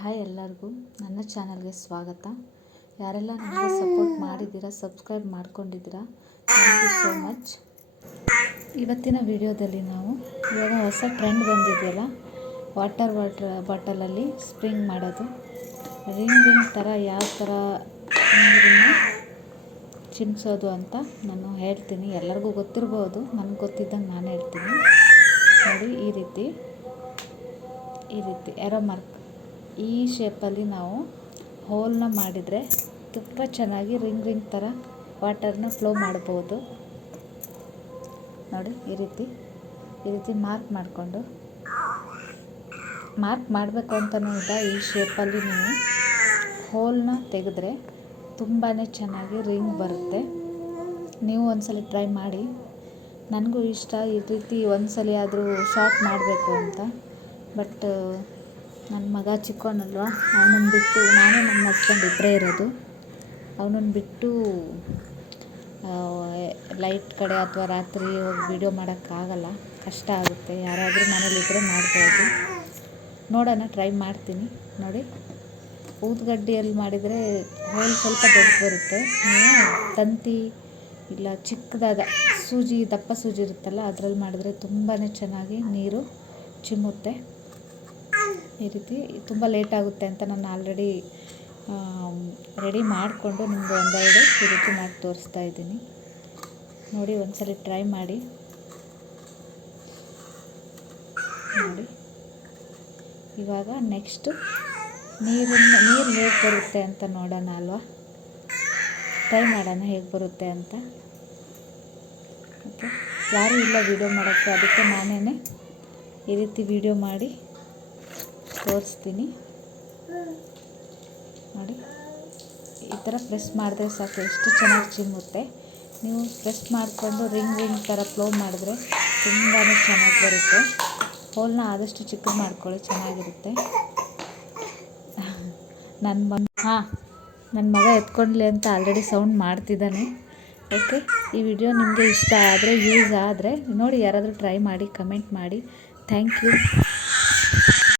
Hi ಎಲ್ಲರಿಗೂ. ನನ್ನ ಚಾನಲ್ಗೆ ಸ್ವಾಗತ. ಯಾರೆಲ್ಲ ನನಗೆ ಸಪೋರ್ಟ್ ಮಾಡಿದ್ದೀರಾ ಸಬ್ಸ್ಕ್ರೈಬ್ ಮಾಡ್ಕೊಂಡಿದ್ದೀರಾ ಥ್ಯಾಂಕ್ ಯು ಸೋ ಮಚ್ ಇವತ್ತಿನ ವಿಡಿಯೋದಲ್ಲಿ ನಾವು ಇವಾಗ ಹೊಸ ಟ್ರೆಂಡ್ ಬಂದಿದೆಯಲ್ಲ ವಾಟರ್ ವಾಟರ್ ಬಾಟಲಲ್ಲಿ ಸ್ಪ್ರಿಂಗ್ ಮಾಡೋದು. ರಿಂಗ್ ರಿಂಗ್ ಥರ ಯಾವ ಥರ ನೀರನ್ನು ಚಿಮ್ಸೋದು ಅಂತ ನಾನು ಹೇಳ್ತೀನಿ. ಎಲ್ಲರಿಗೂ ಗೊತ್ತಿರ್ಬೋದು, ನನಗೆ ಗೊತ್ತಿದ್ದಂಗೆ ನಾನು ಹೇಳ್ತೀನಿ. ನೋಡಿ, ಈ ರೀತಿ ಈ ರೀತಿ ಎರೋ ಮಾರ್ಕ್ ಈ ಶೇಪಲ್ಲಿ ನಾವು ಹೋಲನ್ನ ಮಾಡಿದರೆ ತುಂಬ ಚೆನ್ನಾಗಿ ರಿಂಗ್ ರಿಂಗ್ ಥರ ವಾಟರ್ನ ಫ್ಲೋ ಮಾಡ್ಬೋದು ನೋಡಿ, ಈ ರೀತಿ ಈ ರೀತಿ ಮಾರ್ಕ್ ಮಾಡಿಕೊಂಡು. ಮಾರ್ಕ್ ಮಾಡಬೇಕು ಅಂತಲೂ ಇಲ್ಲ, ಈ ಶೇಪಲ್ಲಿ ನೀವು ಹೋಲನ್ನ ತೆಗೆದ್ರೆ ತುಂಬಾ ಚೆನ್ನಾಗಿ ರಿಂಗ್ ಬರುತ್ತೆ. ನೀವು ಒಂದ್ಸಲ ಟ್ರೈ ಮಾಡಿ. ನನಗೂ ಇಷ್ಟ, ಈ ರೀತಿ ಒಂದ್ಸಲ ಆದರೂ ಶಾರ್ಟ್ ಮಾಡಬೇಕು ಅಂತ. ಬಟ್ ನನ್ನ ಮಗ ಚಿಕ್ಕವನಲ್ವ, ಅವನನ್ನು ಬಿಟ್ಟು ನಾನು ನನ್ನ ಹಸ್ಬೆಂಡ್ ಇಬ್ಬರೇ ಇರೋದು. ಅವನನ್ನು ಬಿಟ್ಟು ಲೈಟ್ ಕಡೆ ಅಥವಾ ರಾತ್ರಿ ಹೋಗಿ ವೀಡಿಯೋ ಮಾಡೋಕ್ಕಾಗಲ್ಲ ಕಷ್ಟ ಆಗುತ್ತೆ. ಯಾರಾದರೂ ಮನೇಲಿದ್ದರೆ ಮಾಡ್ಬೋದು ನೋಡೋಣ ಟ್ರೈ ಮಾಡ್ತೀನಿ. ನೋಡಿ. ಊದುಗಡ್ಡಿಯಲ್ಲಿ ಮಾಡಿದರೆ ಹೋಲ್ ಸ್ವಲ್ಪ ದೊಡ್ಡ ಬರುತ್ತೆ. ತಂತಿ ಇಲ್ಲ ಚಿಕ್ಕದಾದ ಸೂಜಿ, ದಪ್ಪ ಸೂಜಿ ಇರುತ್ತಲ್ಲ, ಅದರಲ್ಲಿ ಮಾಡಿದ್ರೆ ತುಂಬಾ ಚೆನ್ನಾಗಿ ನೀರು ಚಿಮ್ಮುತ್ತೆ. ಈ ರೀತಿ ತುಂಬ ಲೇಟ್ ಆಗುತ್ತೆ ಅಂತ ನಾನು ಆಲ್ರೆಡಿ ರೆಡಿ ಮಾಡಿಕೊಂಡು ನಿಮಗೆ ಒಂದೆರಡು ಈ ರೀತಿ ಮಾಡಿ ತೋರಿಸ್ತಾ ಇದ್ದೀನಿ. ನೋಡಿ, ಒಂದ್ಸಲ ಟ್ರೈ ಮಾಡಿ. ನೋಡಿ. ಇವಾಗ ನೆಕ್ಸ್ಟು ನೀರನ್ನು ನೀರು ಹೇಗೆ ಬರುತ್ತೆ ಅಂತ ನೋಡೋಣ ಅಲ್ವಾ? ಟ್ರೈ ಮಾಡೋಣ ಹೇಗೆ ಬರುತ್ತೆ ಅಂತ. ಓಕೆ ಯಾರೂ ಇಲ್ಲ ವೀಡಿಯೋ ಮಾಡೋಕ್ಕೆ, ಅದಕ್ಕೆ ನಾನೇ ಈ ರೀತಿ ವೀಡಿಯೋ ಮಾಡಿ ತೋರಿಸ್ತೀನಿ. ನೋಡಿ. ಈ ಥರ ಪ್ರೆಸ್ ಮಾಡಿದ್ರೆ ಸಾಕು, ಎಷ್ಟು ಚೆನ್ನಾಗಿ ಚಿಮ್ಮುತ್ತೆ. ನೀವು ಪ್ರೆಸ್ ಮಾಡಿಕೊಂಡು ರಿಂಗ್ ರಿಂಗ್ ಥರ ಫ್ಲೋ ಮಾಡಿದ್ರೆ ತುಂಬಾ ಚೆನ್ನಾಗಿ ಬರುತ್ತೆ. ಹೋಲ್ನ ಆದಷ್ಟು ಚಿಕ್ಕ ಮಾಡ್ಕೊಳ್ಳಿ, ಚೆನ್ನಾಗಿರುತ್ತೆ. ನನ್ನ ಮಗ, ಹಾಂ ನನ್ನ ಮಗ ಎತ್ಕೊಂಡ್ಲಿ ಅಂತ ಆಲ್ರೆಡಿ ಸೌಂಡ್ ಮಾಡ್ತಿದ್ದಾನೆ. ಓಕೆ, ಈ ವಿಡಿಯೋ ನಿಮಗೆ ಇಷ್ಟ ಆದರೆ, ಯೂಸ್ ಆದರೆ, ನೋಡಿ ಯಾರಾದರೂ ಟ್ರೈ ಮಾಡಿ, ಕಮೆಂಟ್ ಮಾಡಿ. Thank you.